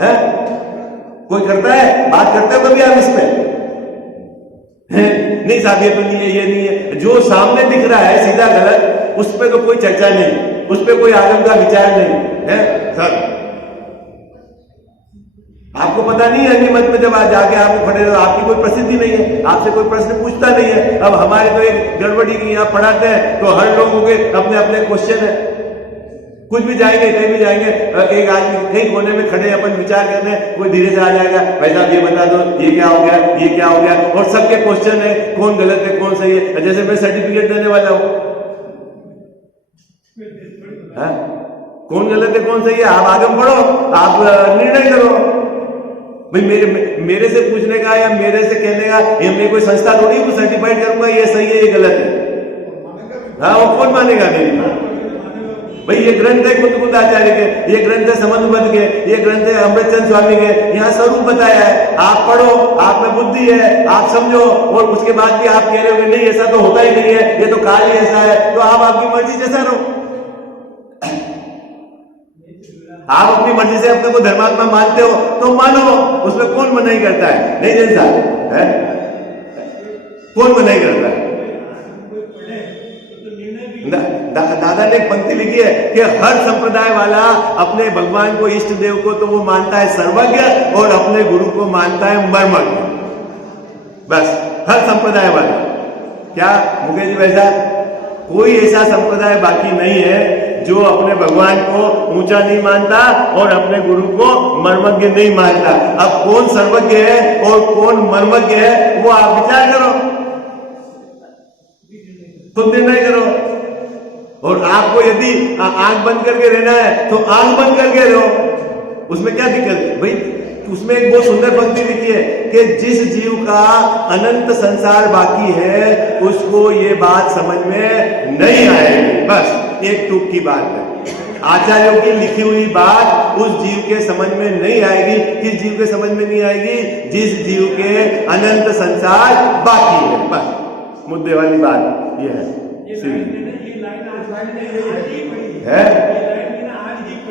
है? कोई करता है, बात करता है कभी आप इस पे? नहीं साहब ये तो नहीं है, ये नहीं है। जो सामने दिख रहा है सीधा गलत, उस पर तो कोई चर्चा नहीं, उस पर कोई आगम का विचार नहीं है। सर आपको पता नहीं है मत में जब आज जाके आप खड़े रहो, आपकी कोई प्रसिद्धि नहीं है, आपसे कोई प्रश्न पूछता नहीं है। अब हमारे तो एक गड़बड़ी की यहाँ पढ़ाते हैं तो हर लोगों के अपने अपने क्वेश्चन है, कुछ भी जाएंगे कहीं भी जाएंगे, एक आदमी कहीं कोने में खड़े अपन विचार करते हैं, कोई धीरे से आ जाएगा, भाई साहब ये बता दो, ये क्या हो गया, ये क्या हो गया, और सबके क्वेश्चन है कौन गलत है कौन सही है। जैसे मैं सर्टिफिकेट देने वाला हूं, कौन गलत है कौन सही है, आप आगे बढ़ो, आप निर्णय करो। भाई मेरे से पूछने का या मेरे से कहने का, ये मैं कोई संस्था थोड़ी हूं सर्टिफाइड करूंगा ये सही है ये गलत है। हाँ, वो कौन मानेगा मेरी बात? भाई ये ग्रंथ है कुंद आचार्य के, ये ग्रंथ है समन्वत के, ये ग्रंथ है अमृतचंद स्वामी के, यहाँ स्वरूप बताया है, आप पढ़ो, आप में बुद्धि है, आप समझो, और उसके बाद भी आप कह रहे हो नहीं ऐसा तो होता ही नहीं है, ये तो काल ही ऐसा है, तो आप आपकी मर्जी जैसा रहो। आप अपनी मर्जी से अपने को धर्मात्मा मानते हो तो मानो, उसमें कौन मनाही करता है? नहीं जैसा है, कौन मनाही करता है? दादा ने एक पंक्ति लिखी है कि हर संप्रदाय वाला अपने भगवान को, इष्ट देव को तो वो मानता है सर्वज्ञ, और अपने गुरु को मानता है मर्मज्ञ। बस हर संप्रदाय वाला, क्या मुकेश जी वैसा कोई ऐसा संप्रदाय बाकी नहीं है जो अपने भगवान को ऊंचा नहीं मानता और अपने गुरु को मर्मज्ञ नहीं मानता। अब कौन सर्वज्ञ है और कौन मर्मज्ञ है वो आप विचार करो, तुम निर्णय करो। और आपको यदि आंख बंद करके रहना है तो आंख बंद करके रहो, उसमें क्या दिक्कत भाई। उसमें एक बहुत सुंदर पंक्ति लिखी है कि जिस जीव का अनंत संसार बाकी है उसको ये बात समझ में नहीं आएगी। बस एक टूक की बात है, आचार्यों की लिखी हुई बात उस जीव के समझ में नहीं आएगी। किस जीव के समझ में नहीं आएगी? जिस जीव के अनंत संसार बाकी है। बस मुद्दे वाली बात ये है।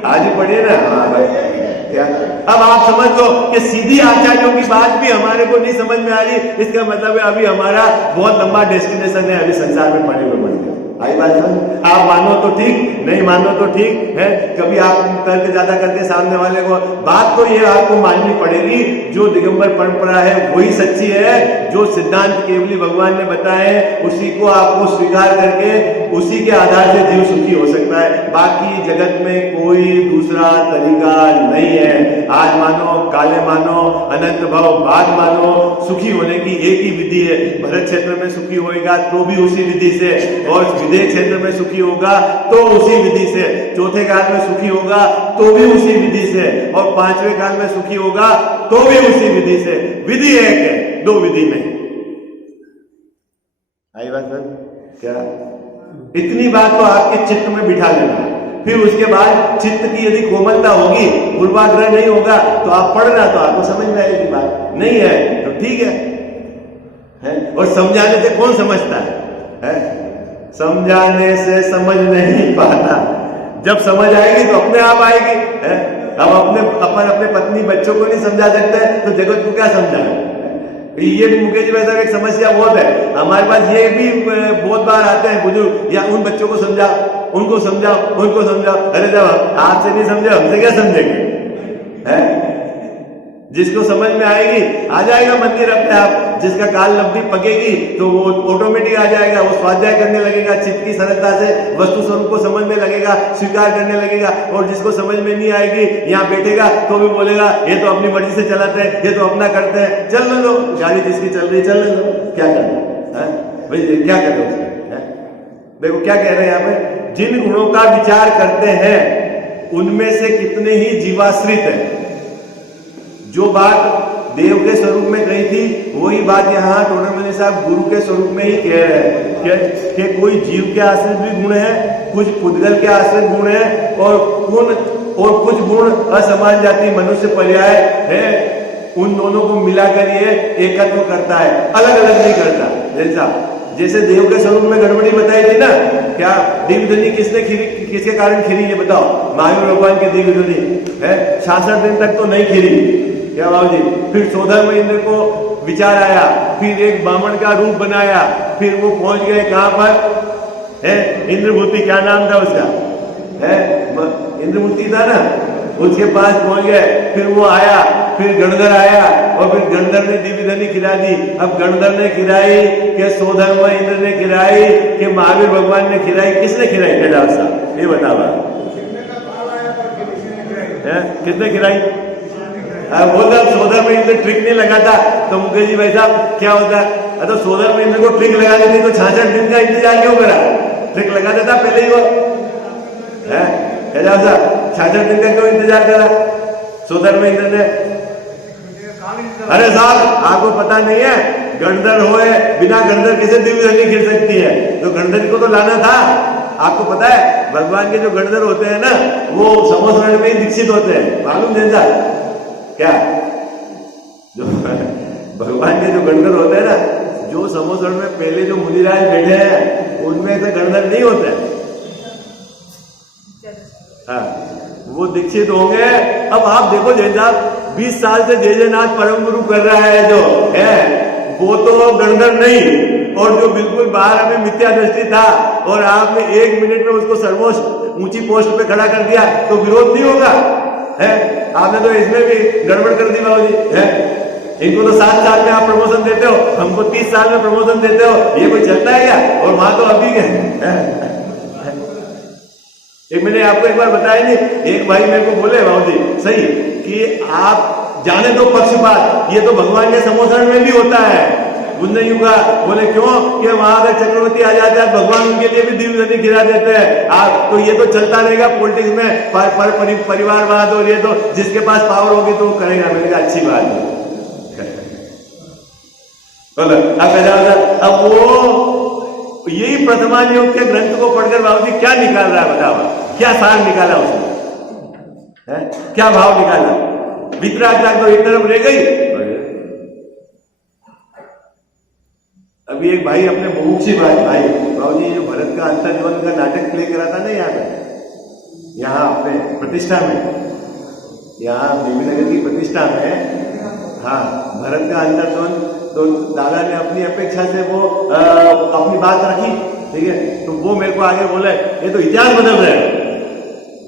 आज ही पढ़िए ना। हाँ भाई क्या अब आप समझ लो कि सीधी आचार्यों की बात भी हमारे को नहीं समझ में आ रही, इसका मतलब है अभी हमारा बहुत लंबा डेस्टिनेशन है, अभी संसार में पड़े हुए बन गए। आई बात समझ? आप मानो तो ठीक, नहीं मानो तो ठीक है। कभी आप तर्क ज्यादा करके सामने वाले को, बात तो ये आपको माननी पड़ेगी जो दिगंबर परंपरा है वही सच्ची है, जो सिद्धांत केवली भगवान ने बताए उसी को आपको स्वीकार करके उसी के आधार से जीव सुखी हो सकता है। बाकी जगत में कोई दूसरा तरीका नहीं है। आज मानो, काले मानो, अनंत भाव बाद मानो, सुखी होने की एक ही विधि है। भरत क्षेत्र में सुखी होएगा तो भी उसी विधि से, और विदेश क्षेत्र में सुखी होगा तो उसी विधि से, चौथे काल में सुखी होगा तो भी उसी विधि से, और पांचवें काल में सुखी होगा तो भी उसी विधि से। विधि एक है, दो विधि नहीं। आई बात सर? क्या इतनी बात तो आपके चित्त में बिठा लेना। फिर उसके बाद चित्त की यदि कोमलता होगी, पूर्वाग्रह नहीं होगा तो आप पढ़ना तो आपको समझ में आएगी। बात नहीं है तो ठीक है? और समझाने से कौन समझता है? समझाने से समझ नहीं पाता, जब समझ आएगी तो अपने आप आएगी। अब अपने पत्नी बच्चों को नहीं समझा सकते तो जगत को क्या समझाए? ये भी मुकेश वैसा एक समस्या बहुत है हमारे पास। ये भी बहुत बार आते हैं बुजुर्ग, या उन बच्चों को समझा, उनको समझाओ, उनको समझाओ। अरे जब आपसे नहीं समझे हमसे क्या समझेंगे? जिसको समझ में आएगी आ जाएगा मंदिर अपने आप। जिसका काल लब्धि पकेगी तो वो ऑटोमेटिक आ जाएगा, वो स्वाध्याय करने लगेगा, चित्त की सरलता से वस्तु स्वरूप को समझने लगेगा, स्वीकार करने लगेगा। और जिसको समझ में नहीं आएगी यहाँ बैठेगा तो भी बोलेगा ये तो अपनी मर्जी से चलाते हैं, ये तो अपना करते हैं, चलने दो, गाड़ी जिसकी चल रही चलने दो, क्या करना है भाई? क्या कर रहे हो? देखो क्या कह रहे हैं यहाँ पे, जिन गुणों का विचार करते हैं उनमें से कितने ही जीवाश्रित है। जो बात देव के स्वरूप में कही थी वही बात यहाँ टोडरमल साहब गुरु के स्वरूप में ही कह रहे हैं कि कोई जीव के आश्रित भी गुण है, कुछ पुद्गल के आश्रित गुण है, और कुछ गुण असमान जाति मनुष्य पर्याय है। उन दोनों को मिलाकर ये एकत्व करता है, अलग अलग नहीं करता। जैसे देव के स्वरूप में गड़बड़ी बताई थी ना, क्या दिव्यध्वनि किसके कारण खिरी ये बताओ? महावीर भगवान की दिव्यध्वनि है 66 दिन तक तो नहीं खिरी, क्या बाबू जी? फिर 14 में इंद्र को विचार आया, फिर एक बामण का रूप बनाया, फिर वो पहुंच गए कहां पर? है इंद्रभूति, क्या नाम था उसका? है इंद्रभूति था ना, उसके पास पहुंच गए। फिर वो आया, फिर गणधर आया, और फिर गणधर ने दिव्यध्वनि खिला दी। अब गणधर ने खिलाई कि सोधर्म इंद्र ने खिलाई कि महावीर भगवान ने खिलाई? किसने खिलाई? कैलाश साहब ये बतावा, किसने खिलाई? बोलता सोधर में इंद्र ट्रिक नहीं लगाता तो मुकेश जी भाई साहब क्या होता? तो सोधर में इंद्र को ट्रिक लगा देती तो 66 दिन का इंतजार क्यों करा? ट्रिक लगा देता पहले ही वो है। 66 दिन का क्यों इंतजार करा सोधर में इंद्र ने? अरे साहब आपको पता नहीं है, गणधर होए बिना गणधर कैसे दिव्यध्वनि खिल सकती है? तो गणधर को तो लाना था। आपको पता है भगवान के जो गणधर होते हैं ना वो समोसरण में ही दीक्षित होते हैं, मालूम जनता? क्या जो भगवान के जो गणधर होते हैं ना, जो समोसरण में पहले जो मुनिराज बैठे हैं उनमें से गणधर नहीं होते। हाँ वो दीक्षित होंगे। अब आप देखो जैन साहब 20 साल से जयनाथ परम गुरु कर रहा है जो है वो तो गणधर नहीं, और जो बिल्कुल बाहर हमें मिथ्या दृष्टि था और आपने 1 मिनट में उसको सर्वोच्च ऊंची पोस्ट पे खड़ा कर दिया तो विरोध नहीं होगा? है आपने तो इसमें भी गड़बड़ कर दी बाबू जी। है इनको तो 7 साल में आप प्रमोशन देते हो, हमको 30 साल में प्रमोशन देते हो, ये कोई चलता है क्या? और वहां तो अभी एक मैंने आपको एक बार बताया नहीं, एक भाई मेरे को बोले बाबू जी सही कि आप जाने दो पक्षपात, ये तो भगवान के समोसन में भी होता है। बुद्ध युगा बोले क्यों कि वहां अगर चक्रवर्ती आ जाते हैं भगवान उनके लिए भी दिव्य नदी गिरा देते हैं। आप तो ये तो चलता रहेगा पॉलिटिक्स में, परिवारवाद, और ये तो जिसके पास पावर होगी तो वो करेगा। मैंने कहा अच्छी बात है, बोलो अब वो यही प्रथमान योग के ग्रंथ को पढ़कर बाबू जी क्या निकाल रहा है बताओ, क्या सार निकाला उसने, क्या भाव निकाला? वितराग तो एक तरफ रह गई। अभी एक भाई अपने मुमुक्षी भाई बाबू जी जो भरत का अंतर्द्वंद का नाटक प्ले करा था ना यहाँ अपने प्रतिष्ठा में, यहाँ देवीनगर की प्रतिष्ठा में, हाँ भरत का अंतर्द्वंद, तो दादा ने अपनी अपेक्षा से वो अपनी बात रखी, ठीक है, तो वो मेरे को आगे बोले ये तो इतिहास बदल रहा है।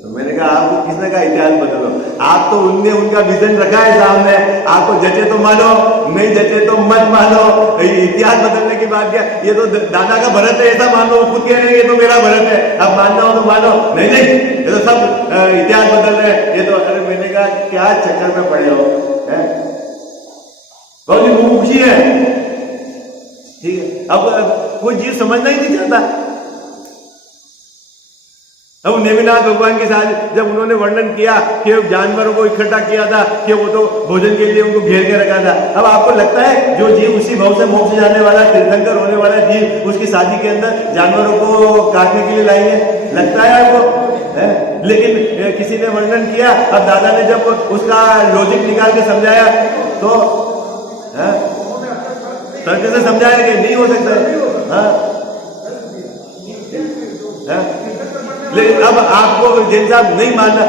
तो मैंने कहा आपको किसने कहा इतिहास बदलो? आप तो उनने उनका विजन रखा है सामने, आपको जचे तो मानो, नहीं जचे तो मत मानो। इतिहास बदलने की बात क्या, ये तो दादा का भरत है ऐसा मान लो, खुद कह रहे हैं ये तो मेरा भरत है, अब मानना हो तो मानो, नहीं नहीं ये तो सब इतिहास बदल रहे हैं ये तो। अरे मैंने कहा क्या चक्कर में पड़े हो, बहुत ही मुमुक्षी है, ठीक है। अब कोई चीज समझना ही नहीं चाहता। अब नेमिनाथ भगवान के साथ जब उन्होंने वर्णन किया कि जानवरों को इकट्ठा किया था कि वो तो भोजन के लिए उनको घेर के रखा था, अब आपको लगता है जो जीव उसी भाव से मोक्ष जाने वाला, तीर्थंकर होने वाला जीव उसकी शादी के अंदर जानवरों को काटने के लिए लाएंगे? लगता है आपको? लेकिन किसी ने वर्णन किया, अब दादा ने जब उसका लॉजिक निकाल के समझाया तो तर्क से समझाया कि नहीं हो सकता। लेकिन अब आपको जैन साहब नहीं मानना,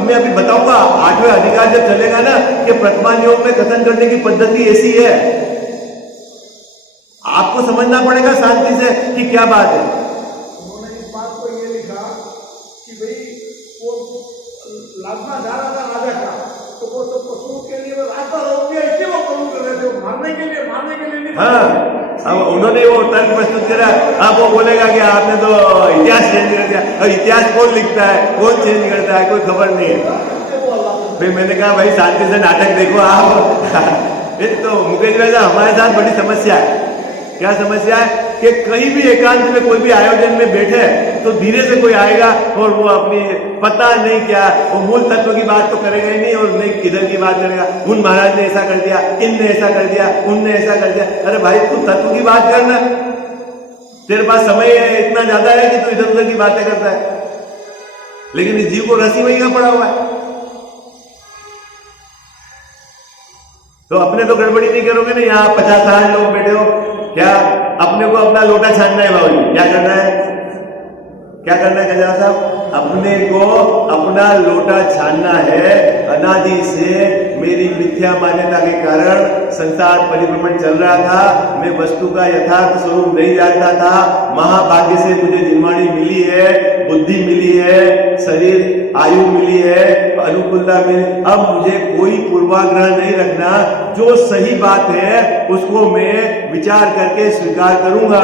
मैं अभी बताऊंगा 8वें अधिकार जब चलेगा ना कि प्रथमान योग में कथन करने की पद्धति ऐसी है, आपको समझना पड़ेगा शांति से कि क्या बात है। उन्होंने इस बात को ये लिखा कि भाई वो लादना जा रहा था राजा का, तो वो तो पशुओं के लिए वो रास्ता रोक दिया, इसलिए वो कबूल कर रहे थे, मारने के लिए नहीं। हाँ, अब उन्होंने वो तर्क प्रस्तुत करा, अब वो बोलेगा कि आपने तो इतिहास चेंज कर दिया। और इतिहास कौन लिखता है, कौन चेंज करता है, कोई खबर नहीं है। फिर मैंने कहा भाई शांति से नाटक देखो आप। तो मुकेश भाई साहब हमारे साथ बड़ी समस्या है। क्या समस्या है कि कहीं भी एकांत में कोई भी आयोजन में बैठे तो धीरे से कोई आएगा और वो अपनी पता नहीं क्या, वो मूल तत्व की बात तो करेगा ही नहीं, और नहीं किधर की बात करेगा, उन महाराज ने ऐसा कर दिया, इनने ऐसा कर दिया, उनने ऐसा कर दिया। अरे भाई तू तत्व की बात करना, तेरे पास समय इतना ज्यादा है कि तू इधर उधर की बातें करता है, लेकिन इस जीव को रसी वही का पड़ा हुआ है। तो अपने तो गड़बड़ी नहीं करोगे ना, यहाँ 50,000 लोग बैठे हो, क्या अपने को अपना लोटा छानना है बाबू? क्या करना है, क्या करना है गजा साहब? अपने को अपना लोटा छानना है। अनादि से मेरी मिथ्या मान्यता के कारण संसार परिभ्रमण चल रहा था, मैं वस्तु का यथार्थ स्वरूप नहीं जानता था। महाभाग्य से मुझे निर्वाणी मिली है, बुद्धि मिली है, शरीर आयु मिली है, अनुकूलता मिली। अब मुझे कोई पूर्वाग्रह नहीं रखना, जो सही बात है उसको मैं विचार करके स्वीकार करूंगा,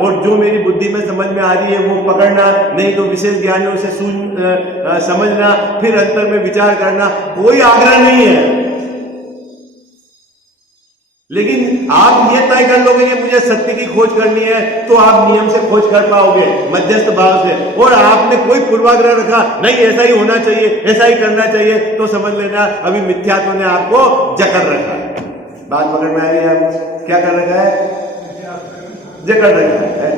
और जो मेरी बुद्धि में समझ में आ रही है वो पकड़ना, नहीं तो विशेष ज्ञानियों से समझना, फिर अंतर में विचार करना, कोई आग्रह नहीं है। लेकिन आप ये तय कर लोगे कि मुझे सत्य की खोज करनी है, तो आप नियम से खोज कर पाओगे, मध्यस्थ भाव से। और आपने कोई पूर्वाग्रह रखा, नहीं ऐसा ही होना चाहिए, ऐसा ही करना चाहिए, तो समझ लेना अभी मिथ्यात्व ने आपको जकड़ रखा है। बात पकड़ में आ रही है? आप क्या कर रखा है? जकड़ रखा है।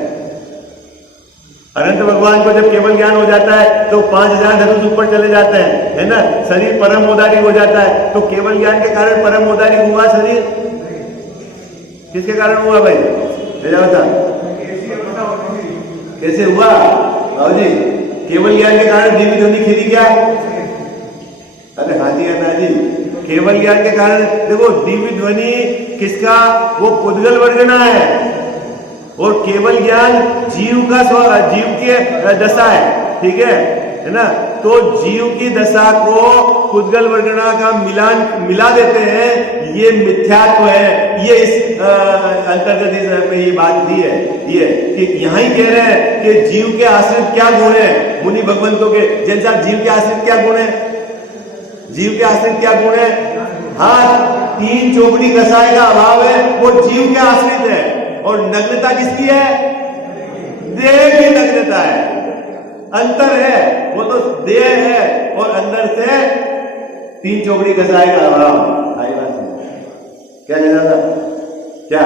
अनंत भगवान को जब केवल ज्ञान हो जाता है तो 5000 धनुष ऊपर चले जाते हैं, है ना, शरीर परम मोदारी हो जाता है। तो केवल ज्ञान के कारण परम मोदारी हुआ शरीर, किसके कारण हुआ भाई? कैसे हुआ बाबू जी? केवल ज्ञान के कारण दिव्य ध्वनि खिली क्या? अरे हाँ जी अन्ना जी, केवल ज्ञान के कारण देखो दिव्य ध्वनि किसका, वो पुद्गल वर्गना है, और केवल ज्ञान जीव का जीव की दशा है, ठीक है ना। तो जीव की दशा को पुद्गल वर्गणा का मिला देते हैं, ये मिथ्यात्व है। ये इस अंतर्गत में ये बात दी है, ये कि यहां ही कह रहे हैं कि जीव के आश्रित क्या गुण है मुनि भगवंतों के। जैन साहब, जीव के आश्रित क्या गुण है? जीव के आश्रित क्या गुण है? हाँ, 3 चौकड़ी कसाय का अभाव है, वो जीव के आश्रित है। और नग्नता किसकी है? देह की नग्नता है। अंतर है, वो तो देह है और अंदर से 3 चौकड़ी कसाय का अभाव। आई बात क्या कहना था? क्या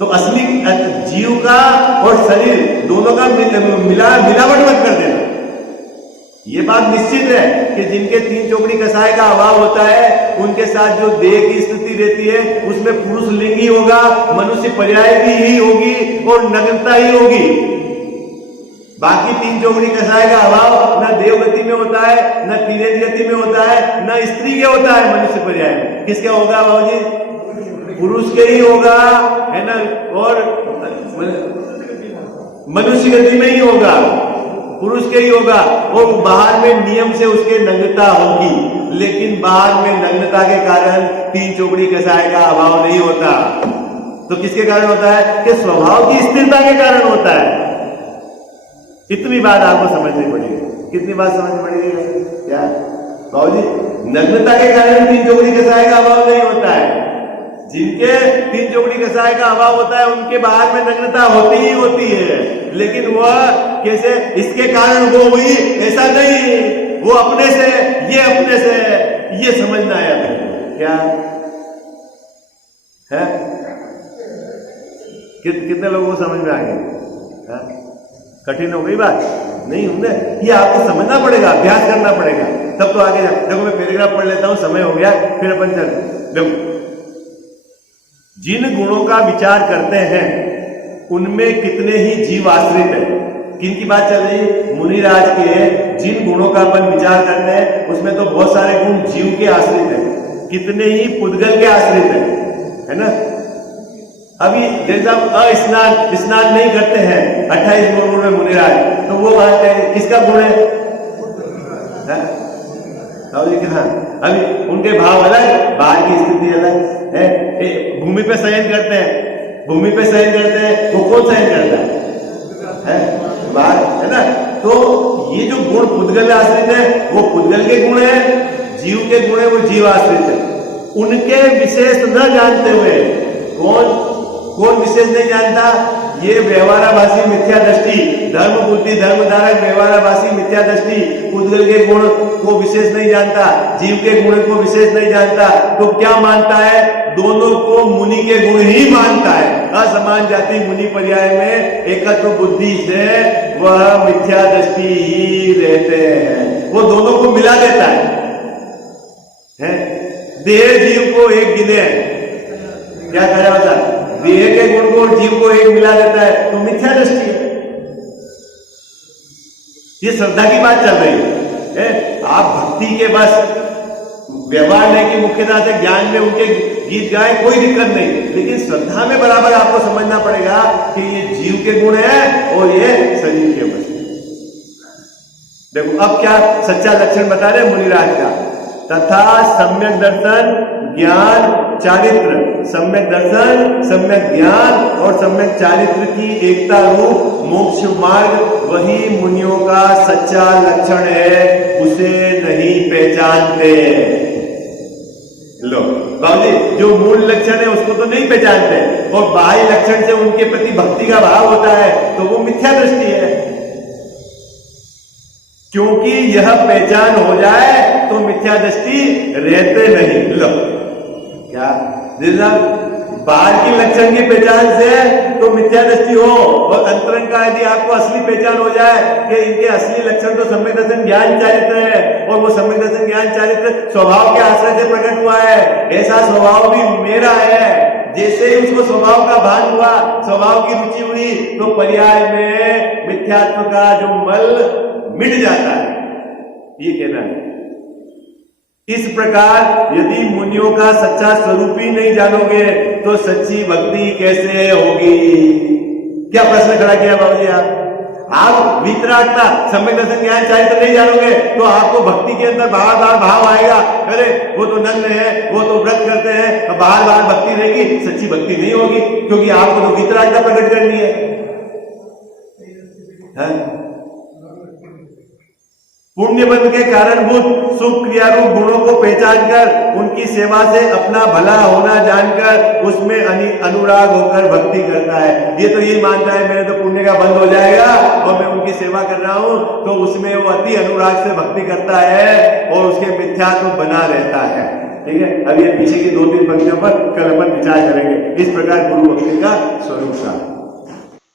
तो असली जीव का और शरीर दोनों का मिलावट मत कर देना। ये बात निश्चित है कि जिनके 3 चौकड़ी कसाय का अभाव होता है, उनके साथ जो देह की स्थिति रहती है उसमें पुरुष लिंग ही होगा, मनुष्य पर्याय भी ही होगी और नग्नता ही होगी। बाकी 3 चौकड़ी कसाय का अभाव न देवगति में होता है, न तीर्थ गति में होता है, न स्त्री के होता है। मनुष्य पर्याय में किसका होगा बाबूजी? पुरुष के ही होगा, है ना। और मनुष्य गति में ही होगा, पुरुष के ही होगा। और बाहर में नियम से उसके नग्नता होगी, लेकिन बाहर में नग्नता के कारण 3 चौकड़ी कसाय का अभाव नहीं होता। तो किसके कारण होता है? कि स्वभाव की स्थिरता के कारण होता है। इतनी बात आपको समझनी पड़ेगी। कितनी बात समझनी पड़ेगी? क्या बाबूजी? नग्नता के कारण 3 चौकड़ी कसाय का अभाव नहीं होता है। जिनके 3 चौकड़ी कसाय का अभाव होता है, उनके बाहर में नग्नता होती ही होती है, लेकिन वह कैसे इसके कारण वो हुई ऐसा नहीं, वो अपने से, ये समझना है आपको। क्या है? कितने लोगों को समझ में आ गया? कठिन हो गई बात? नहीं होंगे, ये आपको समझना पड़ेगा, अभ्यास करना पड़ेगा, तब तो आगे देखो। मैं पैराग्राफ पढ़ लेता हूं, समय हो गया, फिर अपन चल। देखो, जिन गुणों का विचार करते हैं उनमें कितने ही जीव आश्रित है। किन की बात चल रही? मुनिराज के जिन गुणों का अपन विचार करते हैं उसमें तो बहुत सारे गुण जीव के आश्रित है, कितने ही पुद्गल के आश्रित है ना। अभी जैसा स्नान नहीं करते हैं 28 गुण में मुनिराज, तो वो बात है किसका गुण है? हाँ, अभी उनके भाव अलग, बाहर की स्थिति अलग है। भूमि पे शयन करते हैं, भूमि पे शयन करते हैं, वो कौन शयन करता है? बाहर, है ना। तो ये जो गुण पुद्गल आश्रित है वो पुद्गल के गुण है, जीव के गुण है वो जीव आश्रित है। उनके विशेष न जानते हुए कौन विशेष नहीं जानता? ये व्यवहाराभासी मिथ्या दृष्टि, धर्म बुद्धि धर्मधारक व्यवहाराभासी मिथ्या दृष्टि पुद्गल के गुण को विशेष नहीं जानता, जीव के गुण को विशेष नहीं जानता। तो क्या मानता है? दोनों को मुनि के गुण ही मानता है। असमान जाति मुनि पर्याय में एकत्व बुद्धि से वह मिथ्या दृष्टि ही रहते हैं, वो दोनों को मिला देता है? देह जीव को एक गिने, क्या कहा होता? देह के गुण को और जीव को एक मिला देता है, तो मिथ्या दृष्टि है। ये श्रद्धा की बात चल रही है। आप भक्ति के बस व्यवहार नहीं कि मुख्यतः से ज्ञान में उनके गीत गाए, कोई दिक्कत नहीं, लेकिन श्रद्धा में बराबर आपको समझना पड़ेगा कि ये जीव के गुण है और ये शरीर के बस। देखो अब क्या सच्चा लक्षण बता रहे मुनिराज का। तथा सम्यक दर्शन ज्ञान चारित्र, सम्यक दर्शन सम्यक ज्ञान और सम्यक चारित्र की एकता रूप मोक्ष मार्ग वही मुनियों का सच्चा लक्षण है, उसे नहीं पहचानते। लो बाबूजी, जो मूल लक्षण है उसको तो नहीं पहचानते और बाह्य लक्षण से उनके प्रति भक्ति का भाव होता है, तो वो मिथ्या दृष्टि है। क्योंकि यह पहचान हो जाए तो मिथ्या दृष्टि रहते नहीं। लो क्या बाहर की लक्षण की पहचान से तो मिथ्या दृष्टि हो, और अंतरंग का यदि आपको असली पहचान हो जाए कि इनके असली लक्षण तो सम्यक दर्शन ज्ञान चारित्र है, और वो सम्यक दर्शन ज्ञान चारित्र स्वभाव के आश्रय से प्रकट हुआ है, ऐसा स्वभाव भी मेरा है। जैसे ही उसको स्वभाव का भान हुआ, स्वभाव की रुचि हुई, तो पर्याय में मिथ्यात्व का जो मल मिट जाता है, ये कहना है। इस प्रकार यदि मुनियों का सच्चा स्वरूप ही नहीं जानोगे तो सच्ची भक्ति कैसे होगी? क्या प्रश्न खड़ा किया बाबूजी आप? आप वितरागता सम्यक दर्शन ज्ञान चारित्र नहीं जानोगे तो आपको भक्ति के अंदर बार बार भाव आएगा, अरे वो तो नग्न है, वो तो व्रत करते हैं, बार बार भक्ति रहेगी, सच्ची भक्ति नहीं होगी, क्योंकि आपको तो वितरागता प्रकट करनी है। पुण्य बंध के कारणभूत सुख क्रिया रूप गुणों को पहचान कर उनकी सेवा से अपना भला होना जानकर उसमें अनुराग होकर भक्ति करता है। ये तो यही मानता है मेरे तो पुण्य का बंध हो जाएगा और मैं उनकी सेवा कर रहा हूं, तो उसमें वो अति अनुराग से भक्ति करता है और उसके मिथ्यात्व बना रहता है। ठीक है, अब ये पीछे की 2-3 पंक्तियों पर कल अपन विचार करेंगे। इस प्रकार गुरु भक्ति का स्वरूप था।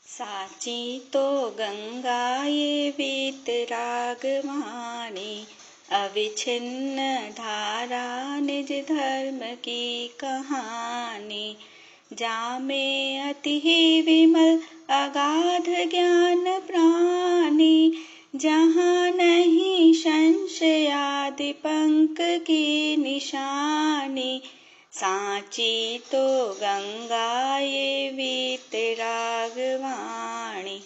साची तो गंगा ये वीतराग वाणी, अविच्छिन्न धारा निज धर्म की कहानी। जामे अति ही विमल अगाध ज्ञान प्राणी, जहाँ नहीं संशयादि पंक की निशानी। साची तो गंगा ये वीतराग वाणी,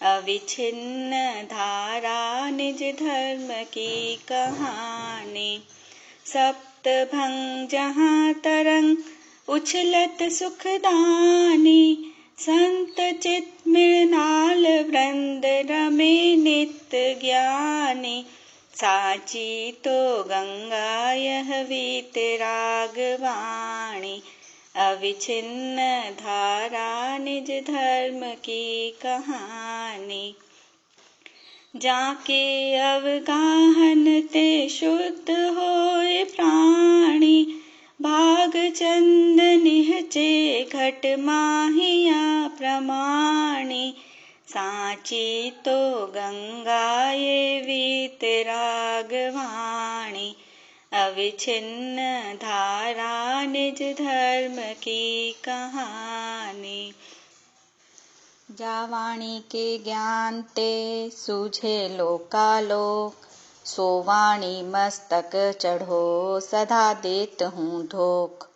अविच्छिन्न धारा निज धर्म की कहानी। सप्तभंग जहाँ तरंग उछलत सुखदानी, संत चित मृणाल वृंद रमे नित्य ज्ञानी। साची तो गंगा यह वीतराग वाणी, अविच्छिन्न धारा निज धर्म की कहानी। जाके अवगाहन ते शुद्ध होए प्राणी, भाग चंद निहचे घट माहिया प्रमाणी। साची तो गंगा ये वीतराग वाणी, अविच्छिन्न धारा निज धर्म की कहानी। जावाणी के ज्ञान ते सूझे लोकालोक, सो वाणी मस्तक चढ़ो सदा देत हूँ धोख।